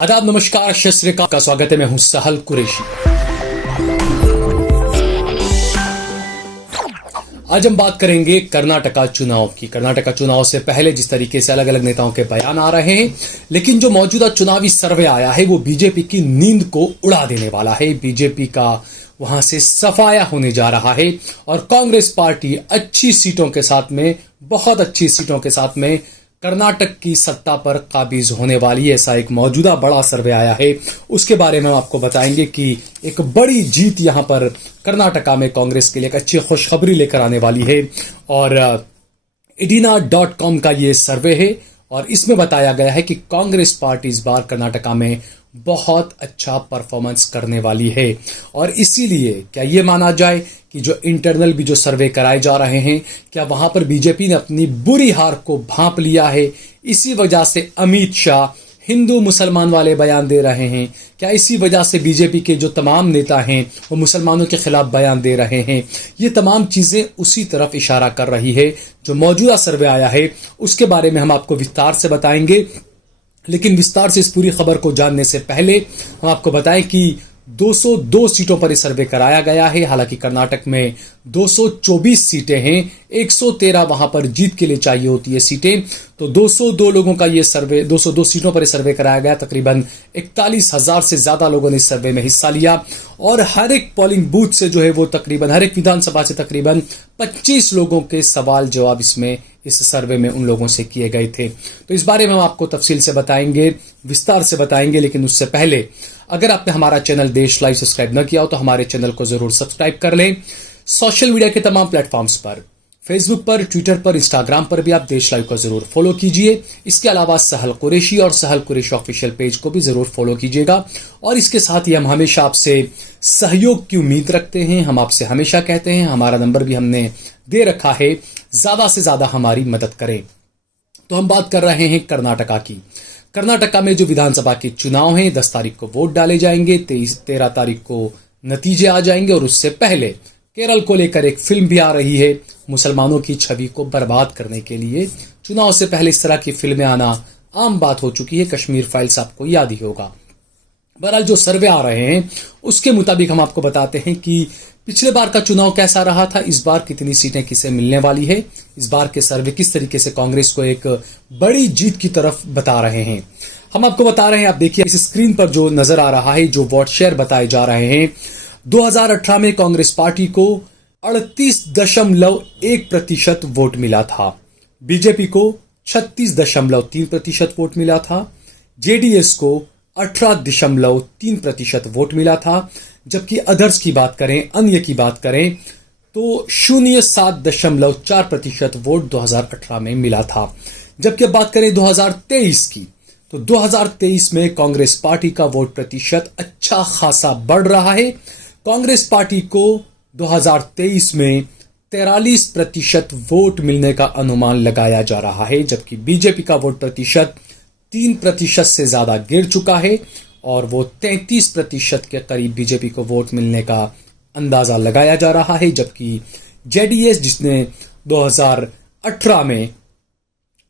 आदाब, नमस्कार, सत श्री अकाल का स्वागत है। मैं हूं सहल कुरैशी। आज हम बात करेंगे कर्नाटका चुनाव की। कर्नाटका चुनाव से पहले जिस तरीके से अलग अलग नेताओं के बयान आ रहे हैं, लेकिन जो मौजूदा चुनावी सर्वे आया है वो बीजेपी की नींद को उड़ा देने वाला है। बीजेपी का वहां से सफाया होने जा रहा है और कांग्रेस पार्टी अच्छी सीटों के साथ में, बहुत अच्छी सीटों के साथ में कर्नाटक की सत्ता पर काबिज होने वाली है। ऐसा एक मौजूदा बड़ा सर्वे आया है, उसके बारे में हम आपको बताएंगे कि एक बड़ी जीत यहां पर कर्नाटका में कांग्रेस के लिए एक अच्छी खुशखबरी लेकर आने वाली है। और edina.com का ये सर्वे है और इसमें बताया गया है कि कांग्रेस पार्टी इस बार कर्नाटका में बहुत अच्छा परफॉर्मेंस करने वाली है। और इसीलिए क्या ये माना जाए कि जो इंटरनल भी जो सर्वे कराए जा रहे हैं, क्या वहां पर बीजेपी ने अपनी बुरी हार को भांप लिया है? इसी वजह से अमित शाह हिंदू मुसलमान वाले बयान दे रहे हैं। क्या इसी वजह से बीजेपी के जो तमाम नेता हैं वो मुसलमानों के खिलाफ बयान दे रहे हैं? ये तमाम चीजें उसी तरफ इशारा कर रही है। जो मौजूदा सर्वे आया है उसके बारे में हम आपको विस्तार से बताएंगे, लेकिन विस्तार से इस पूरी खबर को जानने से पहले हम आपको बताएं कि 202 सीटों पर यह सर्वे कराया गया है। हालांकि कर्नाटक में 224 सीटें हैं, 113 वहां पर जीत के लिए चाहिए होती है सीटें। तो 202 लोगों का ये सर्वे, 202 सीटों पर यह सर्वे कराया गया। तकरीबन 41,000 से ज्यादा लोगों ने इस सर्वे में हिस्सा लिया और हर एक पोलिंग बूथ से जो है वो तकरीबन हर एक विधानसभा से तकरीबन 25 लोगों के सवाल जवाब इसमें इस सर्वे में उन लोगों से किए गए थे। तो इस बारे में हम आपको तफसील से बताएंगे, विस्तार से बताएंगे। लेकिन उससे पहले अगर आपने हमारा चैनल देश लाइव सब्सक्राइब न किया हो तो हमारे चैनल को जरूर सब्सक्राइब कर लें। सोशल मीडिया के तमाम प्लेटफॉर्म्स पर, फेसबुक पर, ट्विटर पर, इंस्टाग्राम पर भी आप देश लाइव को जरूर फॉलो कीजिए। इसके अलावा सहल कुरैशी और सहल कुरैशी ऑफिशियल पेज को भी जरूर फॉलो कीजिएगा। और इसके साथ ही हम हमेशा आपसे सहयोग की उम्मीद रखते हैं। हम आपसे हमेशा कहते हैं, हमारा नंबर भी हमने दे रखा है, ज्यादा से ज्यादा हमारी मदद करें। तो हम बात कर रहे हैं कर्नाटका की। कर्नाटका में जो विधानसभा के चुनाव हैं, 10 तारीख को वोट डाले जाएंगे, 13 तारीख को नतीजे आ जाएंगे। और उससे पहले केरल को लेकर एक फिल्म भी आ रही है। मुसलमानों की छवि को बर्बाद करने के लिए चुनाव से पहले इस तरह की फिल्में आना आम बात हो चुकी है। कश्मीर फाइल्स आपको याद ही होगा। बहरहाल जो सर्वे आ रहे हैं उसके मुताबिक हम आपको बताते हैं कि पिछले बार का चुनाव कैसा रहा था, इस बार कितनी सीटें किसे मिलने वाली है, इस बार के सर्वे किस तरीके से कांग्रेस को एक बड़ी जीत की तरफ बता रहे हैं। हम आपको बता रहे हैं, आप देखिए इस स्क्रीन पर जो नजर आ रहा है, जो वोट शेयर बताए जा रहे हैं। 2018 में कांग्रेस पार्टी को 38.1% वोट मिला था, बीजेपी को 36.3% वोट मिला था, जेडीएस को 18.3% वोट मिला था। जबकि अदर्स की बात करें, अन्य की बात करें, तो 0.7% वोट 2018 में मिला था। जबकि अब बात करें 2023 की, तो 2023 में कांग्रेस पार्टी का वोट प्रतिशत अच्छा खासा बढ़ रहा है। कांग्रेस पार्टी को 2023 में 43% वोट मिलने का अनुमान लगाया जा रहा है, जबकि बीजेपी का वोट प्रतिशत 3% से ज्यादा गिर चुका है और वो 33% के करीब बीजेपी को वोट मिलने का अंदाजा लगाया जा रहा है। जबकि जेडीएस, जिसने 2018 में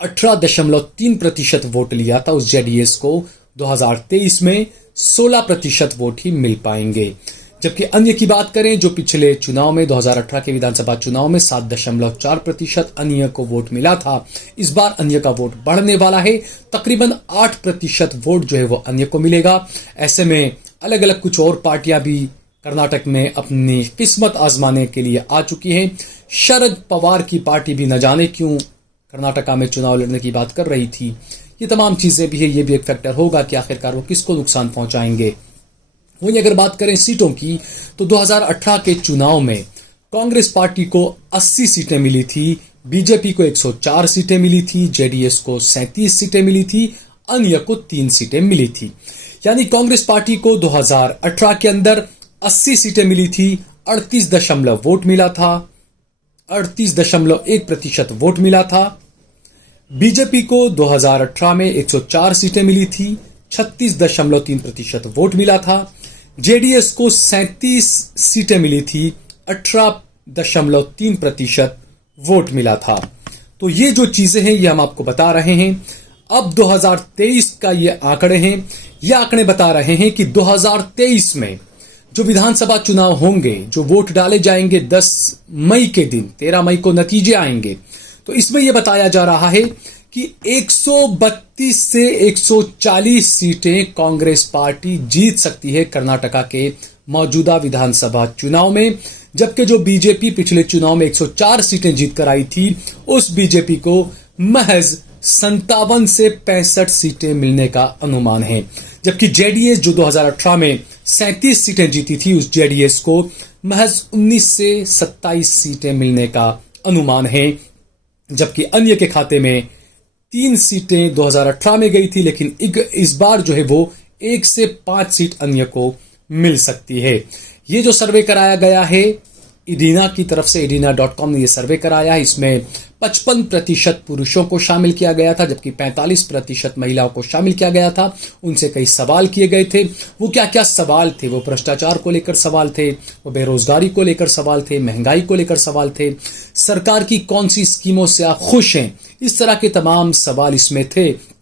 18.3% वोट लिया था, उस जेडीएस को 2023 में 16% वोट ही मिल पाएंगे। जबकि अन्य की बात करें, जो पिछले चुनाव में 2018 के विधानसभा चुनाव में 7.4% अन्य को वोट मिला था, इस बार अन्य का वोट बढ़ने वाला है। तकरीबन 8% वोट जो है वो अन्य को मिलेगा। ऐसे में अलग अलग कुछ और पार्टियां भी कर्नाटक में अपनी किस्मत आजमाने के लिए आ चुकी हैं। शरद पवार की पार्टी भी न जाने क्यों कर्नाटका में चुनाव लड़ने की बात कर रही थी। ये तमाम चीजें भी है, ये भी एक फैक्टर होगा कि आखिरकार वो किसको नुकसान पहुंचाएंगे। वहीं अगर बात करें सीटों की, तो 2018 के चुनाव में कांग्रेस पार्टी को 80 सीटें मिली थी, बीजेपी को 104 सीटें मिली थी, जेडीएस को 37 सीटें मिली थी, अन्य को 3 सीटें मिली थी। यानी कांग्रेस पार्टी को 2018 के अंदर 80 सीटें मिली थी, 38 वोट मिला था, 38.1% वोट मिला था। बीजेपी को 2018 में 104 सीटें मिली थी, 36.3% वोट मिला था। जेडीएस को 37 सीटें मिली थी, 18.3% वोट मिला था। तो ये जो चीजें हैं ये हम आपको बता रहे हैं। अब 2023 का ये आंकड़े हैं, ये आंकड़े बता रहे हैं कि 2023 में जो विधानसभा चुनाव होंगे, जो वोट डाले जाएंगे 10 मई के दिन, 13 मई को नतीजे आएंगे, तो इसमें यह बताया जा रहा है कि 132 से 140 सीटें कांग्रेस पार्टी जीत सकती है कर्नाटका के मौजूदा विधानसभा चुनाव में, जबकि जो बीजेपी पिछले चुनाव में 104 सीटें जीतकर आई थी, उस बीजेपी को महज 57 से 65 सीटें मिलने का अनुमान है। जबकि जेडीएस जो 2018 में 37 सीटें जीती थी, उस जेडीएस को महज 19 से 27 सीटें मिलने का अनुमान है। जबकि अन्य के खाते में 3 सीटें 2018 में गई थी, लेकिन इस बार जो है वो 1 से 5 सीट अन्य को मिल सकती है। ये जो सर्वे कराया गया है इडीना की तरफ से, idina.com ने यह सर्वे कराया है, इसमें 55% पुरुषों को शामिल किया गया था, जबकि 45% महिलाओं को शामिल किया गया था। उनसे कई सवाल किए गए थे। वो क्या क्या सवाल थे? वो भ्रष्टाचार को लेकर सवाल थे, वो बेरोजगारी को लेकर सवाल थे, महंगाई को लेकर सवाल थे, सरकार की कौन सी स्कीमों से आप खुश हैं, इस तरह के तमाम सवाल इसमें थे।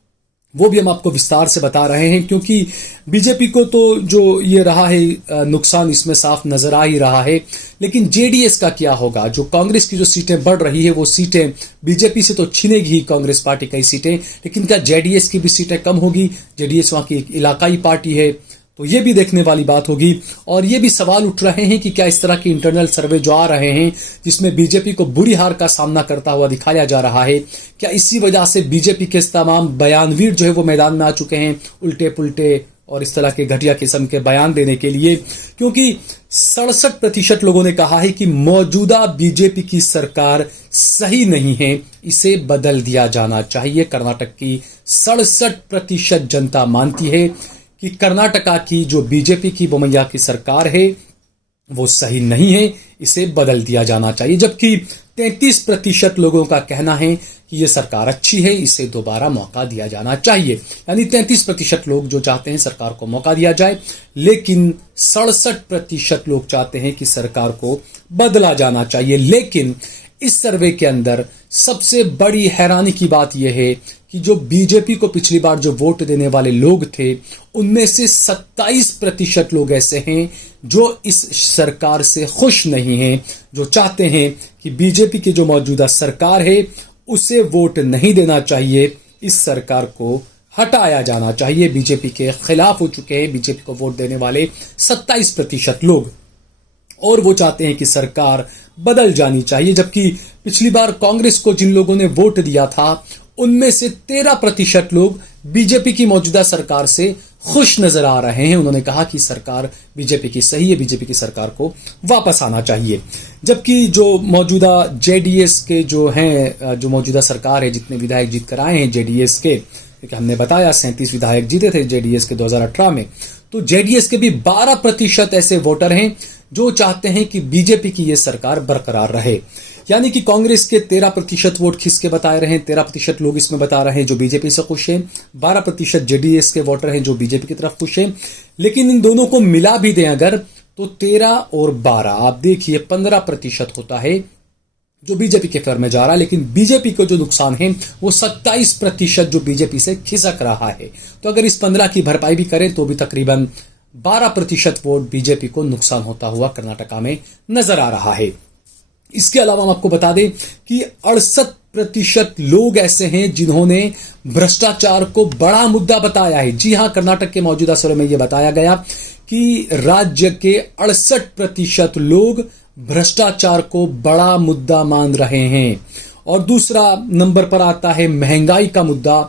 वो भी हम आपको विस्तार से बता रहे हैं, क्योंकि बीजेपी को तो जो ये रहा है नुकसान इसमें साफ नजर आ ही रहा है। लेकिन जेडीएस का क्या होगा? जो कांग्रेस की जो सीटें बढ़ रही है, वो सीटें बीजेपी से तो छीनेगी ही कांग्रेस पार्टी कई सीटें, लेकिन क्या जेडीएस की भी सीटें कम होगी? जेडीएस वहां की एक इलाकाई पार्टी है, तो ये भी देखने वाली बात होगी। और ये भी सवाल उठ रहे हैं कि क्या इस तरह के इंटरनल सर्वे जो आ रहे हैं, जिसमें बीजेपी को बुरी हार का सामना करता हुआ दिखाया जा रहा है, क्या इसी वजह से बीजेपी के तमाम बयानवीर जो है वो मैदान में आ चुके हैं, उल्टे पुल्टे और इस तरह के घटिया किस्म के बयान देने के लिए? क्योंकि 67% लोगों ने कहा है कि मौजूदा बीजेपी की सरकार सही नहीं है, इसे बदल दिया जाना चाहिए। कर्नाटक की 67% जनता मानती है कि कर्नाटका की जो बीजेपी की बोमैया की सरकार है वो सही नहीं है, इसे बदल दिया जाना चाहिए। जबकि 33% लोगों का कहना है कि यह सरकार अच्छी है, इसे दोबारा मौका दिया जाना चाहिए। यानी 33% लोग जो चाहते हैं सरकार को मौका दिया जाए, लेकिन 67% लोग चाहते हैं कि सरकार को बदला जाना चाहिए। लेकिन इस सर्वे के अंदर सबसे बड़ी हैरानी की बात यह है कि जो बीजेपी को पिछली बार जो वोट देने वाले लोग थे, उनमें से 27% लोग ऐसे हैं जो इस सरकार से खुश नहीं हैं, जो चाहते हैं कि बीजेपी की जो मौजूदा सरकार है उसे वोट नहीं देना चाहिए, इस सरकार को हटाया जाना चाहिए। बीजेपी के खिलाफ हो चुके हैं बीजेपी को वोट देने वाले 27% लोग, और वो चाहते हैं कि सरकार बदल जानी चाहिए। जबकि पिछली बार कांग्रेस को जिन लोगों ने वोट दिया था, उनमें से 13% लोग बीजेपी की मौजूदा सरकार से खुश नजर आ रहे हैं। उन्होंने कहा कि सरकार बीजेपी की सही है, बीजेपी की सरकार को वापस आना चाहिए। जबकि जो मौजूदा जेडीएस के जो हैं, जो मौजूदा सरकार है, जितने विधायक जीत कर आए हैं जेडीएस के, क्योंकि हमने बताया 37 विधायक जीते थे जेडीएस के 2018 में, तो जेडीएस के भी 12% ऐसे वोटर हैं जो चाहते हैं कि बीजेपी की यह सरकार बरकरार रहे। यानी कि कांग्रेस के 13% वोट खिसके बताए रहे हैं, 13% लोग इसमें बता रहे हैं जो बीजेपी से खुश हैं, 12% जेडीएस के वोटर हैं जो बीजेपी की तरफ खुश हैं। लेकिन इन दोनों को मिला भी दें अगर, तो 13 और 12 आप देखिए 15% होता है जो बीजेपी के फेवर में जा रहा है। लेकिन बीजेपी को जो नुकसान है वो 27% जो बीजेपी से खिसक रहा है। तो अगर इस 15 की भरपाई भी करें तो भी तकरीबन 12% वोट बीजेपी को नुकसान होता हुआ कर्नाटका में नजर आ रहा है। इसके अलावा हम आपको बता दें कि 68% लोग ऐसे हैं जिन्होंने भ्रष्टाचार को बड़ा मुद्दा बताया है। जी हां, कर्नाटक के मौजूदा सर्वे में यह बताया गया कि राज्य के 68% लोग भ्रष्टाचार को बड़ा मुद्दा मान रहे हैं। और दूसरा नंबर पर आता है महंगाई का मुद्दा।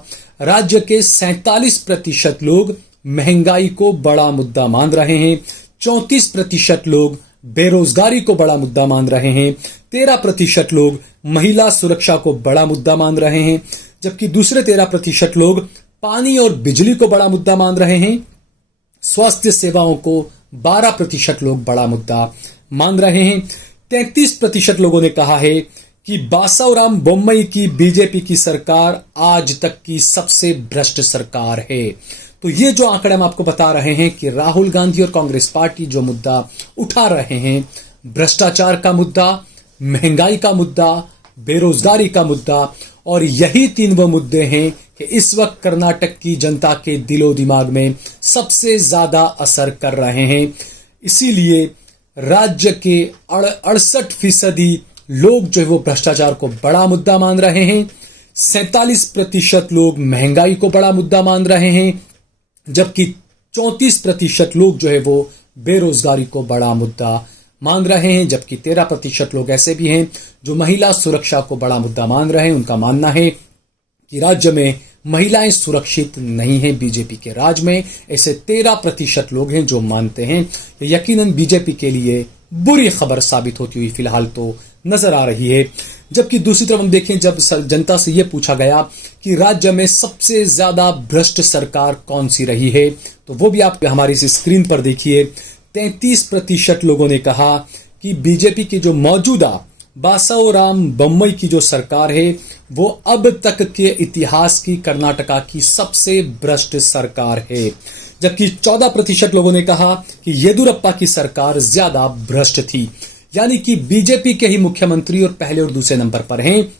राज्य के 47% लोग महंगाई को बड़ा मुद्दा मान रहे हैं, 34% लोग बेरोजगारी को बड़ा मुद्दा मान रहे हैं, 13% लोग महिला सुरक्षा को बड़ा मुद्दा मान रहे हैं, जबकि दूसरे 13% लोग पानी और बिजली को बड़ा मुद्दा मान रहे हैं। स्वास्थ्य सेवाओं को 12% लोग बड़ा मुद्दा मान रहे हैं। 33% लोगों ने कहा है कि बासावराम बोम्मई की बीजेपी की सरकार आज तक की सबसे भ्रष्ट सरकार है। तो ये जो आंकड़े हम आपको बता रहे हैं कि राहुल गांधी और कांग्रेस पार्टी जो मुद्दा उठा रहे हैं, भ्रष्टाचार का मुद्दा, महंगाई का मुद्दा, बेरोजगारी का मुद्दा और यही तीन वो मुद्दे हैं कि इस वक्त कर्नाटक की जनता के दिलो दिमाग में सबसे ज्यादा असर कर रहे हैं। इसीलिए राज्य के 68% लोग जो है वो भ्रष्टाचार को बड़ा मुद्दा मान रहे हैं, 47% लोग महंगाई को बड़ा मुद्दा मान रहे हैं, जबकि 34% लोग जो है वो बेरोजगारी को बड़ा मुद्दा मान रहे हैं, जबकि 13% लोग ऐसे भी हैं जो महिला सुरक्षा को बड़ा मुद्दा मान रहे हैं। उनका मानना है कि राज्य में महिलाएं सुरक्षित नहीं हैं बीजेपी के राज में। ऐसे 13% लोग हैं जो मानते हैं। यकीनन बीजेपी के लिए बुरी खबर साबित होती हुई फिलहाल तो नजर आ रही है। जबकि दूसरी तरफ हम देखें, जब जनता से यह पूछा गया कि राज्य में सबसे ज्यादा भ्रष्ट सरकार कौन सी रही है, तो वो भी आप हमारी इस स्क्रीन पर देखिए। 33% लोगों ने कहा कि बीजेपी की जो मौजूदा बासावराम बोम्मई की जो सरकार है वो अब तक के इतिहास की कर्नाटका की सबसे भ्रष्ट सरकार है, जबकि 14% लोगों ने कहा कि येदुरप्पा की सरकार ज्यादा भ्रष्ट थी। यानी कि बीजेपी के ही मुख्यमंत्री और पहले और दूसरे नंबर पर हैं।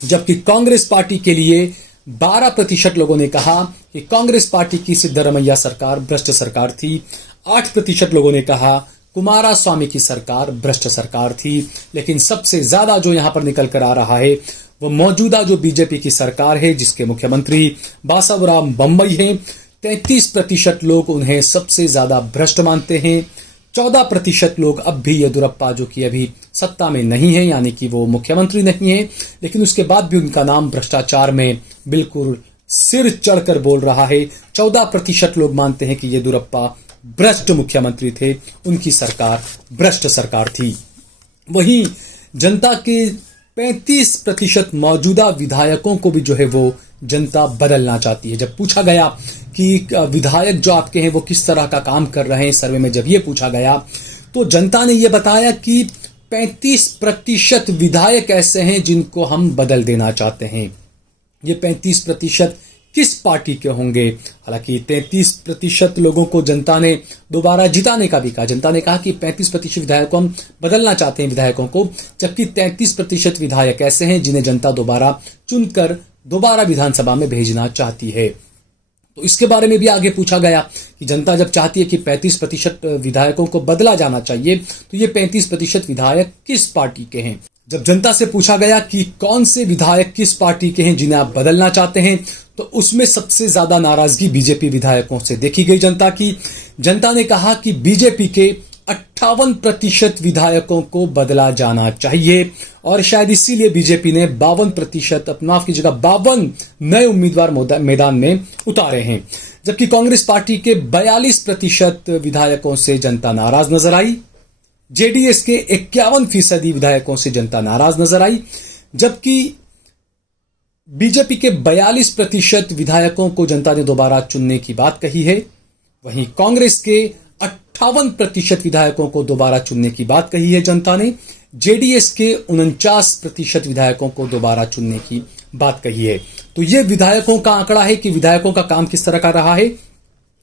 जबकि कांग्रेस पार्टी के लिए 12% लोगों ने कहा कि कांग्रेस पार्टी की सिद्धरमैया सरकार भ्रष्ट सरकार थी। 8% लोगों ने कहा कुमारा स्वामी की सरकार भ्रष्ट सरकार थी। लेकिन सबसे ज्यादा जो यहां पर निकल कर आ रहा है वो मौजूदा जो बीजेपी की सरकार है, जिसके मुख्यमंत्री बासावराम बोम्मई हैं। 33% लोग उन्हें सबसे ज्यादा भ्रष्ट मानते हैं। 14% लोग अब भी येदुरप्पा, जो कि अभी सत्ता में नहीं है, यानी कि वो मुख्यमंत्री नहीं है, लेकिन उसके बाद भी उनका नाम भ्रष्टाचार में बिल्कुल सिर चढ़कर बोल रहा है। 14% लोग मानते हैं कि येदुरप्पा भ्रष्ट मुख्यमंत्री थे, उनकी सरकार भ्रष्ट सरकार थी। वहीं जनता के 35% मौजूदा विधायकों को भी जो है वो जनता बदलना चाहती है। जब पूछा गया कि विधायक जो आपके हैं वो किस तरह का काम कर रहे हैं, सर्वे में जब ये पूछा गया तो जनता ने ये बताया कि 35% विधायक ऐसे हैं जिनको हम बदल देना चाहते हैं। ये 35% किस पार्टी के होंगे? हालांकि 33% लोगों को जनता ने दोबारा जिताने का भी कहा। जनता ने कहा कि 35% विधायकों हम बदलना चाहते हैं विधायकों को, जबकि 33% विधायक ऐसे हैं जिन्हें जनता दोबारा चुनकर दोबारा विधानसभा में भेजना चाहती है। तो इसके बारे में भी आगे पूछा गया कि जनता जब चाहती है कि 35% विधायकों को बदला जाना चाहिए, तो ये 35% विधायक किस पार्टी के हैं? जब जनता से पूछा गया कि कौन से विधायक किस पार्टी के हैं जिन्हें आप बदलना चाहते हैं, तो उसमें सबसे ज्यादा नाराजगी बीजेपी विधायकों से देखी गई जनता की। जनता ने कहा कि बीजेपी के 58% विधायकों को बदला जाना चाहिए और शायद इसीलिए बीजेपी ने 52%, माफ कीजिएगा, 52 नए उम्मीदवार मैदान में उतारे हैं। जबकि कांग्रेस पार्टी के 42% विधायकों से जनता नाराज नजर आई। जेडीएस के 51% विधायकों से जनता नाराज नजर आई। जबकि बीजेपी के 42% विधायकों को जनता ने दोबारा चुनने की बात कही है। वहीं कांग्रेस के 58% विधायकों को दोबारा चुनने की बात कही है जनता ने। जेडीएस के 49% विधायकों को दोबारा चुनने की बात कही है। तो यह विधायकों का आंकड़ा है कि विधायकों का काम किस तरह का रहा है।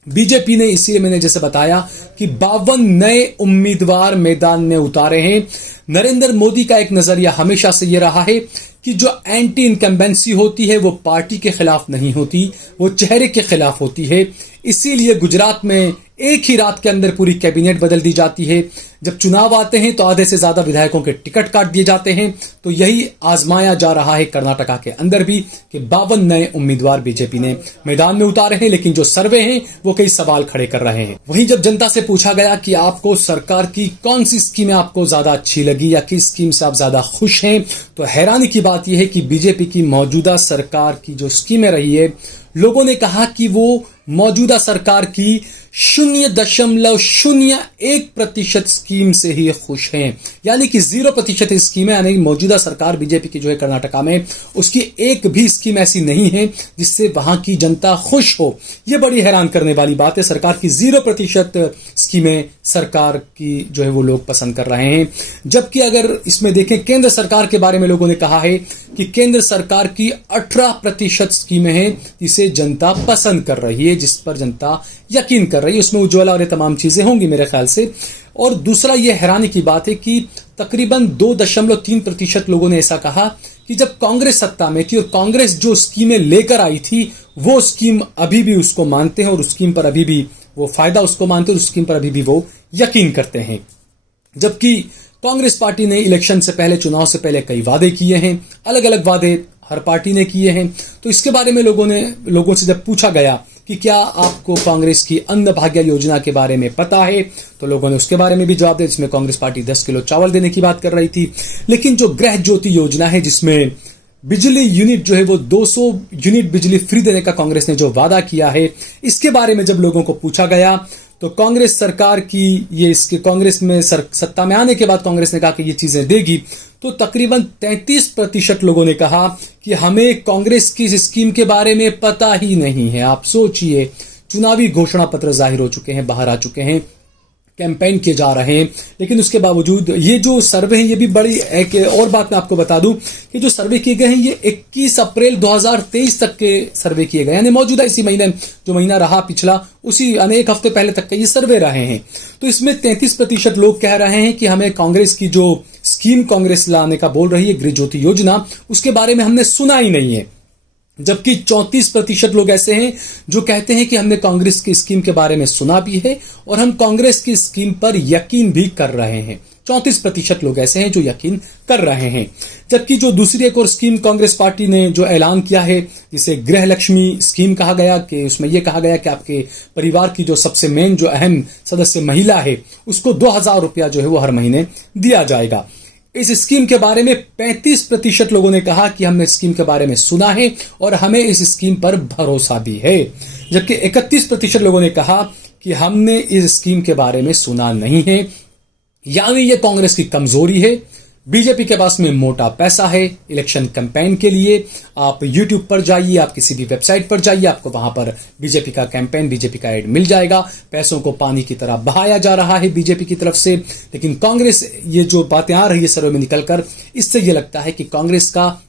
बीजेपी ने, इसीलिए मैंने जैसे बताया कि 52 नए उम्मीदवार मैदान में उतारे हैं। नरेंद्र मोदी का एक नजरिया हमेशा से यह रहा है कि जो एंटी इनकम्बेंसी होती है वो पार्टी के खिलाफ नहीं होती, वो चेहरे के खिलाफ होती है। इसीलिए गुजरात में एक ही रात के अंदर पूरी कैबिनेट बदल दी जाती है। जब चुनाव आते हैं तो आधे से ज्यादा विधायकों के टिकट काट दिए जाते हैं। तो यही आजमाया जा रहा है कर्नाटका के अंदर भी कि 52 नए उम्मीदवार बीजेपी ने मैदान में उतारे हैं, लेकिन जो सर्वे हैं वो कई सवाल खड़े कर रहे हैं। वहीं जब जनता से पूछा गया कि आपको सरकार की कौन सी स्कीमें आपको ज्यादा अच्छी लगी या किस स्कीम से आप ज्यादा खुश हैं, तो हैरानी की बात यह है कि बीजेपी की मौजूदा सरकार की जो स्कीमें रही है, लोगों ने कहा कि वो मौजूदा सरकार की 0.01% स्कीम से ही खुश हैं। यानी कि 0% स्कीमें, यानी मौजूदा सरकार बीजेपी की जो है कर्नाटका में, उसकी एक भी स्कीम ऐसी नहीं है जिससे वहां की जनता खुश हो। यह बड़ी हैरान करने वाली बात है। सरकार की 0% स्कीमें सरकार की जो है वो लोग पसंद कर रहे हैं। जबकि अगर इसमें देखें केंद्र सरकार के बारे में, लोगों ने कहा है कि केंद्र सरकार की 18% स्कीमें हैं जिसे जनता पसंद कर रही है, जिस पर जनता यकीन कर रही है। उसमें उज्ज्वला और ये तमाम चीजें होंगी मेरे ख्याल से। और दूसरा ये हैरानी की बात है कि तकरीबन 2.3% लोगों ने ऐसा कहा कि जब कांग्रेस सत्ता में थी और कांग्रेस जो स्कीमें लेकर आई थी वो स्कीम अभी भी उसको मानते हैं और उस स्कीम पर अभी भी वो फायदा उसको मानते हैं, उस स्कीम पर अभी भी वो यकीन करते हैं। जबकि कांग्रेस पार्टी ने इलेक्शन से पहले, चुनाव से पहले कई वादे किए हैं, अलग अलग वादे हर पार्टी ने किए हैं। तो इसके बारे में लोगों से जब पूछा गया कि क्या आपको कांग्रेस की अन्न भाग्य योजना के बारे में पता है, तो लोगों ने उसके बारे में भी जवाब दिया, जिसमें कांग्रेस पार्टी 10 किलो चावल देने की बात कर रही थी। लेकिन जो गृह ज्योति योजना है, जिसमें बिजली यूनिट जो है वो 200 यूनिट बिजली फ्री देने का कांग्रेस ने जो वादा किया है, इसके बारे में जब लोगों को पूछा गया तो कांग्रेस सरकार की इसके कांग्रेस में सत्ता में आने के बाद कांग्रेस ने कहा कि ये चीजें देगी, तो तकरीबन 33% लोगों ने कहा कि हमें कांग्रेस की इस स्कीम के बारे में पता ही नहीं है। आप सोचिए, चुनावी घोषणा पत्र जाहिर हो चुके हैं, बाहर आ चुके हैं, कैंपेन किए जा रहे हैं, लेकिन उसके बावजूद ये जो सर्वे है, ये भी बड़ी एक और बात मैं आपको बता दूं कि जो सर्वे किए गए हैं ये 21 अप्रैल 2023 तक के सर्वे किए गए, यानी मौजूदा इसी महीने जो महीना रहा पिछला, उसी अनेक हफ्ते पहले तक के ये सर्वे रहे हैं। तो इसमें 33% लोग कह रहे हैं कि हमें कांग्रेस की जो स्कीम कांग्रेस लाने का बोल रही है, गृह ज्योति योजना, उसके बारे में हमने सुना ही नहीं है। जबकि 34% लोग ऐसे हैं जो कहते हैं कि हमने कांग्रेस की स्कीम के बारे में सुना भी है और हम कांग्रेस की स्कीम पर यकीन भी कर रहे हैं। 34% लोग ऐसे हैं जो यकीन कर रहे हैं। जबकि जो दूसरी एक और स्कीम कांग्रेस पार्टी ने जो ऐलान किया है, जिसे गृह लक्ष्मी स्कीम कहा गया, कि उसमें यह कहा गया कि आपके परिवार की जो सबसे मेन जो अहम सदस्य महिला है, उसको 2000 रुपया जो है वो हर महीने दिया जाएगा। इस स्कीम के बारे में 35% लोगों ने कहा कि हमने स्कीम के बारे में सुना है और हमें इस स्कीम पर भरोसा भी है। जबकि 31% लोगों ने कहा कि हमने इस स्कीम के बारे में सुना नहीं है। यानी ये कांग्रेस की कमजोरी है। बीजेपी के पास में मोटा पैसा है इलेक्शन कैंपेन के लिए। आप यूट्यूब पर जाइए, आप किसी भी वेबसाइट पर जाइए, आपको वहां पर बीजेपी का कैंपेन, बीजेपी का एड मिल जाएगा। पैसों को पानी की तरह बहाया जा रहा है बीजेपी की तरफ से। लेकिन कांग्रेस, ये जो बातें आ रही है सर्वे में निकलकर, इससे ये लगता है कि कांग्रेस का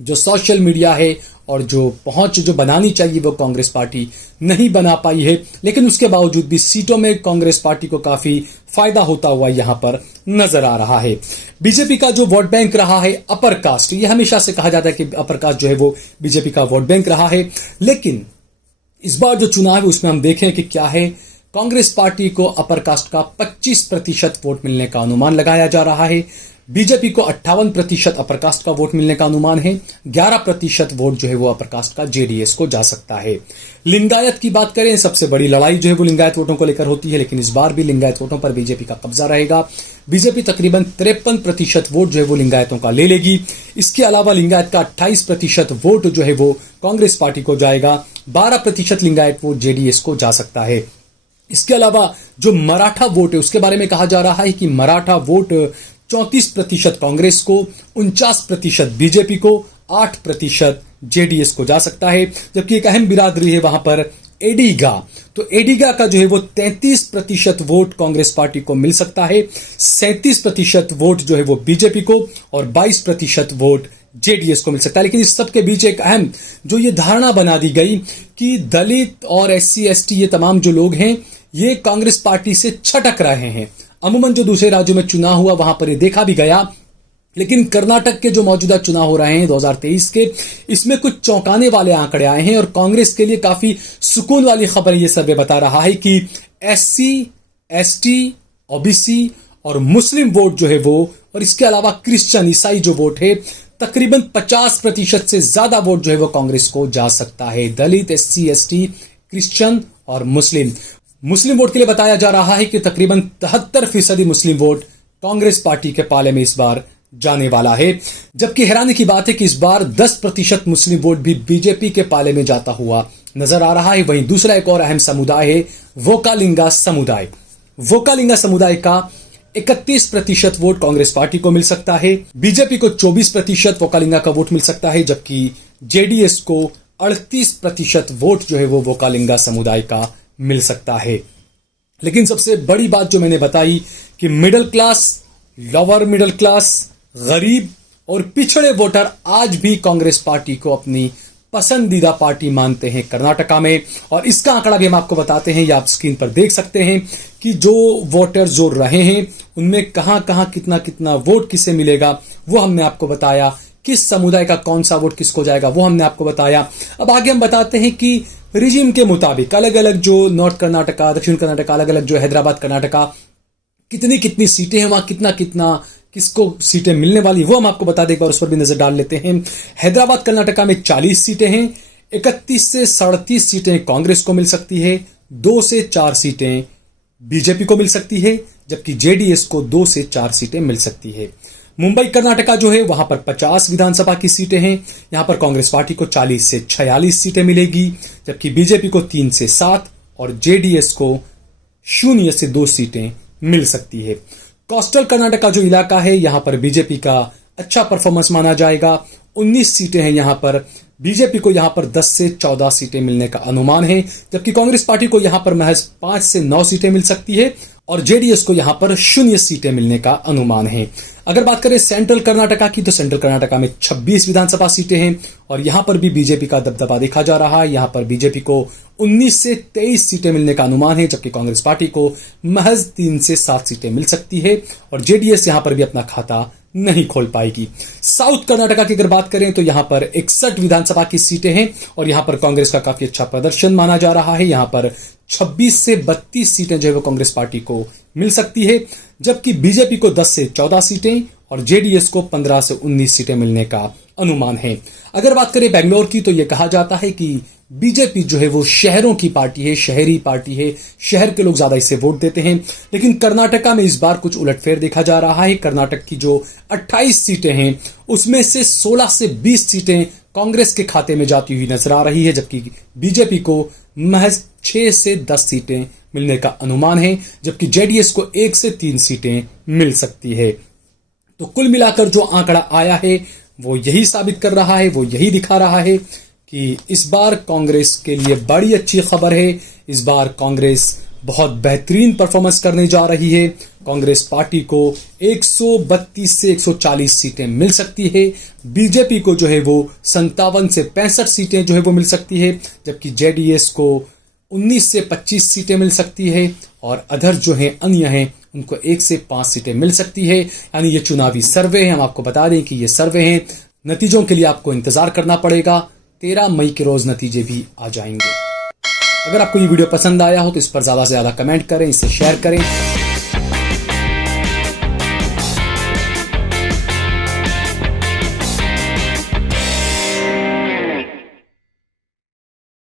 जो सोशल मीडिया है और जो पहुंच जो बनानी चाहिए वो कांग्रेस पार्टी नहीं बना पाई है। लेकिन उसके बावजूद भी सीटों में कांग्रेस पार्टी को काफी फायदा होता हुआ यहां पर नजर आ रहा है। बीजेपी का जो वोट बैंक रहा है अपर कास्ट, ये हमेशा से कहा जाता है कि अपर कास्ट जो है वो बीजेपी का वोट बैंक रहा है। लेकिन इस बार जो चुनाव है उसमें हम देखें कि क्या है। कांग्रेस पार्टी को अपर कास्ट का 25% वोट मिलने का अनुमान लगाया जा रहा है। बीजेपी को 58% अपर कास्ट का वोट मिलने का अनुमान है। 11% वोट जो है वो अपर कास्ट का जेडीएस को जा सकता है। लिंगायत की बात करें, सबसे बड़ी लड़ाई जो है वो लिंगायत वोटों को लेकर होती है, लेकिन इस बार भी लिंगायत वोटों पर बीजेपी का कब्जा रहेगा। बीजेपी तकरीबन 53% वोट जो है वो लिंगायतों का ले लेगी। इसके अलावा लिंगायत का 28% वोट जो है वो कांग्रेस पार्टी को जाएगा। 12% लिंगायत वोट जेडीएस को जा सकता है। इसके अलावा जो मराठा वोट है उसके बारे में कहा जा रहा है कि मराठा वोट 34% कांग्रेस को, 49% बीजेपी को, 8% जेडीएस को जा सकता है। जबकि एक अहम बिरादरी है वहां पर एडिगा, तो एडिगा का जो है वो 33% वोट कांग्रेस पार्टी को मिल सकता है। 37% वोट जो है वो बीजेपी को और 22% वोट जेडीएस को मिल सकता है। लेकिन इस सब के बीच एक अहम जो ये धारणा बना दी गई कि दलित और एससी एसटी ये तमाम जो लोग हैं ये कांग्रेस पार्टी से छटक रहे हैं। अमूमन जो दूसरे राज्यों में चुनाव हुआ वहां पर ये देखा भी गया, लेकिन कर्नाटक के जो मौजूदा चुनाव हो रहे हैं 2023 के, इसमें कुछ चौंकाने वाले आंकड़े आए हैं और कांग्रेस के लिए काफी सुकून वाली खबर ये सर्वे बता रहा है कि एससी, एसटी, ओबीसी और मुस्लिम वोट जो है वो, और इसके अलावा क्रिश्चियन ईसाई जो वोट है, तकरीबन 50% से ज्यादा वोट जो है वो कांग्रेस को जा सकता है। दलित, एससी, एसटी, क्रिश्चियन और मुस्लिम वोट के लिए बताया जा रहा है कि तकरीबन 73% मुस्लिम वोट कांग्रेस पार्टी के पाले में इस बार जाने वाला है। जबकि हैरानी की बात है कि इस बार 10% मुस्लिम वोट भी बीजेपी के पाले में जाता हुआ नजर आ रहा है। वहीं दूसरा एक और अहम समुदाय है वोकालिंगा समुदाय। वोकालिंगा समुदाय का 31% वोट कांग्रेस पार्टी को मिल सकता है। बीजेपी को 24% वोकालिंगा का वोट मिल सकता है, जबकि जेडीएस को 38% वोट जो है वो वोकालिंगा समुदाय का मिल सकता है। लेकिन सबसे बड़ी बात जो मैंने बताई कि middle class, lower middle class, गरीब और पिछड़े वोटर आज भी कांग्रेस पार्टी को अपनी पसंदीदा पार्टी मानते हैं कर्नाटका में। और इसका आंकड़ा भी हम आपको बताते हैं, या आप स्क्रीन पर देख सकते हैं कि जो वोटर जो रहे हैं उनमें कहां कहां कितना कितना वोट किसे मिलेगा वो हमने आपको बताया किस समुदाय का कौन सा वोट किसको जाएगा वो हमने आपको बताया। अब आगे हम बताते हैं कि रिजिम के मुताबिक अलग अलग जो नॉर्थ कर्नाटका, दक्षिण कर्नाटका, अलग अलग जो हैदराबाद कर्नाटका, कितनी कितनी सीटें हैं, वहां कितना कितना किसको सीटें मिलने वाली वो हम आपको बता दें, एक बार उस पर भी नजर डाल लेते हैं। हैदराबाद कर्नाटका में 40 सीटें हैं, 31 से 37 सीटें कांग्रेस को मिल सकती है, 2 से 4 सीटें बीजेपी को मिल सकती है, जबकि जेडीएस को 2 से 4 सीटें मिल सकती है। मुंबई कर्नाटका जो है वहां पर 50 विधानसभा की सीटें हैं, यहां पर कांग्रेस पार्टी को 40 से 46 सीटें मिलेगी, जबकि बीजेपी को 3 से 7 और जेडीएस को 0 से 2 सीटें मिल सकती है। कोस्टल कर्नाटका जो इलाका है यहां पर बीजेपी का अच्छा परफॉर्मेंस माना जाएगा, 19 सीटें हैं यहां पर, बीजेपी को यहां पर 10 से 14 सीटें मिलने का अनुमान है, जबकि कांग्रेस पार्टी को यहां पर महज 5 से 9 सीटें मिल सकती है और जेडीएस को यहां पर 0 सीटें मिलने का अनुमान है। अगर बात करें सेंट्रल कर्नाटका की, तो सेंट्रल कर्नाटका में 26 विधानसभा सीटें हैं और यहां पर भी बीजेपी का दबदबा देखा जा रहा है। यहां पर बीजेपी को 19 से 23 सीटें मिलने का अनुमान है, जबकि कांग्रेस पार्टी को महज 3 से 7 सीटें मिल सकती है और जेडीएस यहां पर भी अपना खाता नहीं खोल पाएगी। साउथ कर्नाटका की अगर बात करें तो यहां पर 61 विधानसभा की सीटें हैं और यहां पर कांग्रेस का काफी अच्छा प्रदर्शन माना जा रहा है। यहां पर 26 से 32 सीटें जो है वो कांग्रेस पार्टी को मिल सकती है, जबकि बीजेपी को 10 से 14 सीटें और जेडीएस को 15 से 19 सीटें मिलने का अनुमान है। अगर बात करें बेंगलोर की, तो यह कहा जाता है कि बीजेपी जो है वो शहरों की पार्टी है, शहरी पार्टी है, शहर के लोग ज्यादा इसे वोट देते हैं। लेकिन कर्नाटका में इस बार कुछ उलटफेर देखा जा रहा है। कर्नाटक की जो 28 सीटें हैं उसमें से 16 से 20 सीटें कांग्रेस के खाते में जाती हुई नजर आ रही है, जबकि बीजेपी को महज 6 से 10 सीटें मिलने का अनुमान है, जबकि जेडीएस को 1 से 3 सीटें मिल सकती है। तो कुल मिलाकर जो आंकड़ा आया है वो यही साबित कर रहा है, वो यही दिखा रहा है कि इस बार कांग्रेस के लिए बड़ी अच्छी खबर है। इस बार कांग्रेस बहुत बेहतरीन परफॉर्मेंस करने जा रही है। कांग्रेस पार्टी को 132 से 140 सीटें मिल सकती है, बीजेपी को जो है वो 57 से 65 सीटें जो है वो मिल सकती है, जबकि जेडीएस को 19 से 25 सीटें मिल सकती है और अदर जो है अन्य हैं उनको 1 से 5 सीटें मिल सकती है। यानी ये चुनावी सर्वे है, हम आपको बता दें कि ये सर्वे हैं, नतीजों के लिए आपको इंतजार करना पड़ेगा। 13 मई के रोज नतीजे भी आ जाएंगे। अगर आपको ये वीडियो पसंद आया हो तो इस पर ज्यादा से ज्यादा कमेंट करें, इसे शेयर करें।